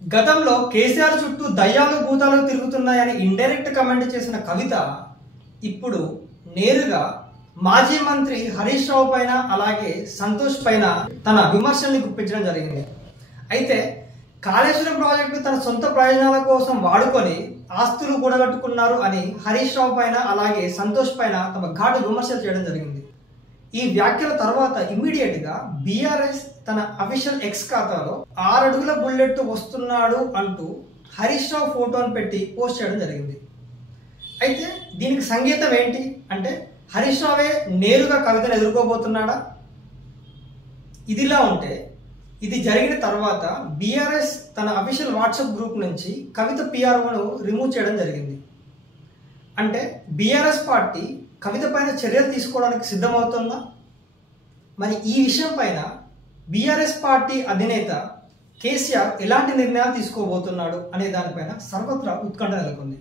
గతంలో కేసీఆర్ చుట్టూ దయ్యాలు భూతాలు తిరుగుతున్నాయని ఇండైరెక్ట్ కమెంట్ చేసిన కవిత ఇప్పుడు నేరుగా మాజీ మంత్రి హరీష్ రావు పైన అలాగే సంతోష్ పైన తన విమర్శల్ని గుప్పించడం జరిగింది. అయితే కాళేశ్వరం ప్రాజెక్టు తన సొంత ప్రయోజనాల కోసం వాడుకొని ఆస్తులు కూడగట్టుకున్నారు అని హరీష్ రావు పైన అలాగే సంతోష్ పైన తమ ఘాటు విమర్శలు చేయడం జరిగింది. ఈ వ్యాఖ్యల తర్వాత ఇమ్మీడియట్ గా బీఆర్ఎస్ తన అఫీషియల్ ఎక్స్ ఖాతాలో 6 అడుగుల బుల్లెట్ వస్తున్నాడు అంటూ హరీష్ రావు ఫోటోను పెట్టి పోస్ట్ చేయడం జరిగింది. అయితే దీనికి సంకేతం ఏంటి అంటే హరీష్ రావే నేరుగా కవితను ఎదుర్కోబోతున్నాడా? ఇదిలా ఉంటే ఇది జరిగిన తర్వాత బీఆర్ఎస్ తన అఫీషియల్ వాట్సాప్ గ్రూప్ నుంచి కవిత పిఆర్ఓను రిమూవ్ చేయడం జరిగింది. అంటే బీఆర్ఎస్ పార్టీ కవిత పైన చర్యలు తీసుకోవడానికి సిద్ధమవుతుందా? మరి ఈ విషయం పైన బీఆర్ఎస్ పార్టీ అధినేత కేసీఆర్ ఎలాంటి నిర్ణయాలు తీసుకోబోతున్నాడు అనే దానిపైన సర్వత్రా ఉత్కంఠ నెలకొంది.